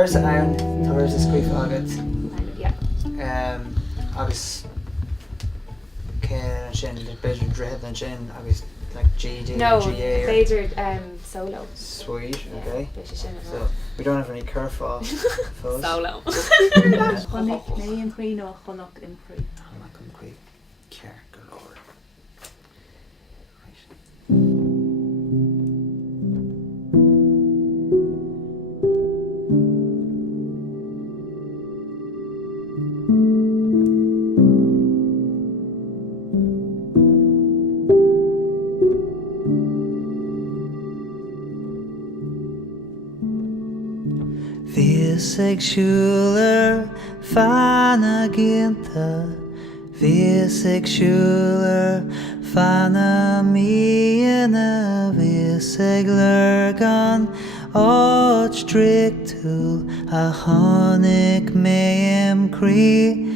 Thuirs ann, thuirs is cuiomh agat. Yeah. Agus cén sin beidir dread an sin agus like GD No, or GA or Vader solo. sweet, Yeah, okay. bit of sin as So well. we don't have any curveball. Solo. Chonaic né an chrí nó chonach in chrí. I'm not going to quit. Care galore. Vís ag siúlar fanna ginta, vís ag siúlar fanna míana, vís ag lurgan áit strictúil a tháinig méim crí.